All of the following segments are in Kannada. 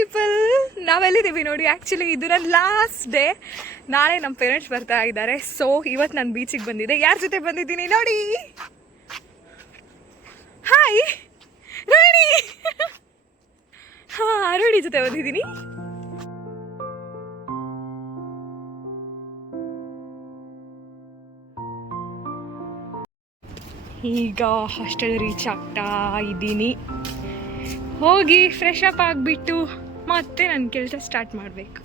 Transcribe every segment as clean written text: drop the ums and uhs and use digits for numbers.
ಪೀಪಲ್, ನಾವೆಲ್ಲಿದ್ದೀವಿ ನೋಡಿ. ಆ್ಯಕ್ಚುಲಿ ಇದು ನನ್ನ ಲಾಸ್ಟ್ ಡೇ. ನಾಳೆ ನಮ್ಮ ಪೇರೆಂಟ್ಸ್ ಬರ್ತಾ ಇದ್ದಾರೆ. ಸೊ ಇವತ್ತು ನಾನು ಬೀಚಿಗೆ ಬಂದಿದ್ದೆ. ಯಾರ ಜೊತೆ ಬಂದಿದ್ದೀನಿ ನೋಡಿ. ಹಾಯ್ ರೋಹಿಣಿ. ಹಾಂ, ರೋಹಿಣಿ ಜೊತೆ ಬಂದಿದ್ದೀನಿ. ಈಗ ಹಾಸ್ಟೆಲ್ ರೀಚ್ ಆಗ್ತಾ ಇದ್ದೀನಿ. ಹೋಗಿ ಫ್ರೆಶ್ ಅಪ್ ಆಗಿಬಿಟ್ಟು ಮತ್ತೆ ನನ್ನ ಕೆಲಸ ಸ್ಟಾರ್ಟ್ ಮಾಡಬೇಕು.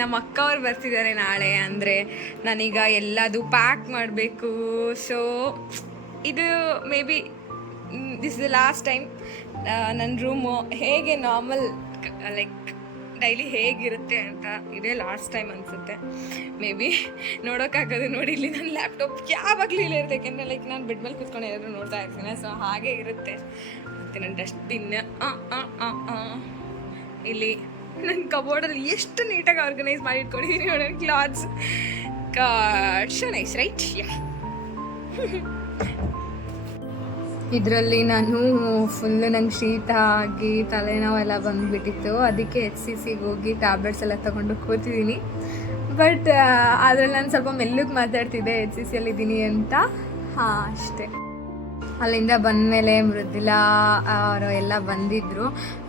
ನಮ್ಮ ಅಕ್ಕ ಅವ್ರು ಬರ್ತಿದ್ದಾರೆ ನಾಳೆ. ಅಂದರೆ ನಾನೀಗ ಎಲ್ಲದು ಪ್ಯಾಕ್ ಮಾಡಬೇಕು. ಸೊ ಇದು may be this the last time. ನನ್ನ ರೂಮು ಹೇಗೆ ನಾರ್ಮಲ್ ಲೈಕ್ ಡೈಲಿ ಹೇಗಿರುತ್ತೆ ಅಂತ ಇದೇ ಲಾಸ್ಟ್ ಟೈಮ್ ಅನಿಸುತ್ತೆ. ಮೇ ಬಿ ನೋಡೋಕ್ಕಾಗೋದು ನೋಡಿ. ಇಲ್ಲಿ ನನ್ನ ಲ್ಯಾಪ್ಟಾಪ್ ಯಾವಾಗಲೂ ಇಲ್ಲೇ ಇರುತ್ತೆ, ಯಾಕೆಂದರೆ ಲೈಕ್ ನಾನು ಬೆಡ್ ಮೇಲೆ ಕೂತ್ಕೊಂಡು ಏನಾದರೂ ನೋಡ್ತಾ ಇರ್ತೀನಿ. ಸೊ ಹಾಗೆ ಇರುತ್ತೆ. ಮತ್ತು ನನ್ನ ಡಸ್ಟ್ಬಿನ್ ಇಲ್ಲಿ ನನ್ನ ಕಬೋರ್ಡಲ್ಲಿ ಎಷ್ಟು ನೀಟಾಗಿ ಆರ್ಗನೈಸ್ ಮಾಡಿ ಇಟ್ಕೊಂಡಿದ್ದೀನಿ ನೋಡಿ. Clothes show nice right. Yeah, ಇದರಲ್ಲಿ ನಾನು ಫುಲ್ಲು ನಂಗೆ ಶೀತ ಆಗಿ ತಲೆನೋವೆಲ್ಲ ಬಂದುಬಿಟ್ಟಿತ್ತು. ಅದಕ್ಕೆ HCCಗೆ ಹೋಗಿ ಟ್ಯಾಬ್ಲೆಟ್ಸ್ ಎಲ್ಲ ತೊಗೊಂಡು ಕೂತಿದ್ದೀನಿ. ಬಟ್ ಅದರಲ್ಲಿ ನಾನು ಸ್ವಲ್ಪ ಮೆಲ್ಲಗೆ ಮಾತಾಡ್ತಿದ್ದೆ HCCಯಲ್ಲಿದ್ದೀನಿ ಅಂತ. ಹಾಂ, ಅಷ್ಟೇ. ಅಲ್ಲಿಂದ ಬಂದಮೇಲೆ ಮೃದುಲಾ ಅವರು ಎಲ್ಲ ಬಂದಿದ್ದರು.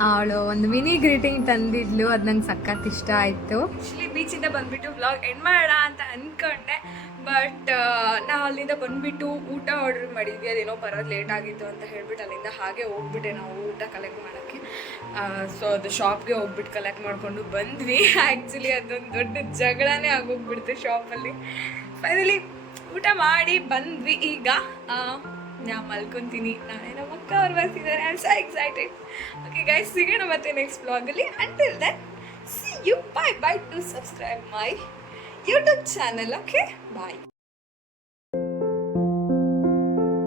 ಅವಳು ಒಂದು ಮಿನಿ ಗ್ರೀಟಿಂಗ್ ತಂದಿದ್ಲು. ಅದು ನಂಗೆ ಸಖತ್ ಇಷ್ಟ ಆಯಿತು. ಆ್ಯಕ್ಚುಲಿ ಬೀಚಿಂದ ಬಂದುಬಿಟ್ಟು ವ್ಲಾಗ್ ಎಂಡ್ ಮಾಡೋಣ ಅಂತ ಅಂದ್ಕೊಂಡೆ. ಬಟ್ ನಾವು ಅಲ್ಲಿಂದ ಬಂದುಬಿಟ್ಟು ಊಟ ಆರ್ಡ್ರ್ ಮಾಡಿದ್ವಿ. ಅದೇನೋ ಬರೋದು ಲೇಟ್ ಆಗಿತ್ತು ಅಂತ ಹೇಳ್ಬಿಟ್ಟು ಅಲ್ಲಿಂದ ಹಾಗೆ ಹೋಗ್ಬಿಟ್ಟೆ ನಾವು ಊಟ ಕಲೆಕ್ಟ್ ಮಾಡೋಕ್ಕೆ. ಸೊ ಅದು ಶಾಪ್ಗೆ ಹೋಗ್ಬಿಟ್ಟು ಕಲೆಕ್ಟ್ ಮಾಡಿಕೊಂಡು ಬಂದ್ವಿ. ಆ್ಯಕ್ಚುಲಿ ಅದೊಂದು ದೊಡ್ಡ ಜಗಳನೇ ಆಗೋಗ್ಬಿಡ್ತು ಶಾಪಲ್ಲಿ. ಫೈನಲಿ ಊಟ ಮಾಡಿ ಬಂದ್ವಿ. ಈಗ ನಾನು ಮಲ್ಕೊತೀನಿ. ನಾಳೆ ನಮ್ಮ ಅಕ್ಕ ಅವ್ರು ಬರ್ತಿದ್ದಾರೆ. I am so excited. Okay guys, ಸಿಗೋಣ ಮತ್ತೆ ನೆಕ್ಸ್ಟ್ ವ್ಲಾಗಲ್ಲಿ. Until then see you. Bye. To subscribe my YouTube channel. Okay, bye.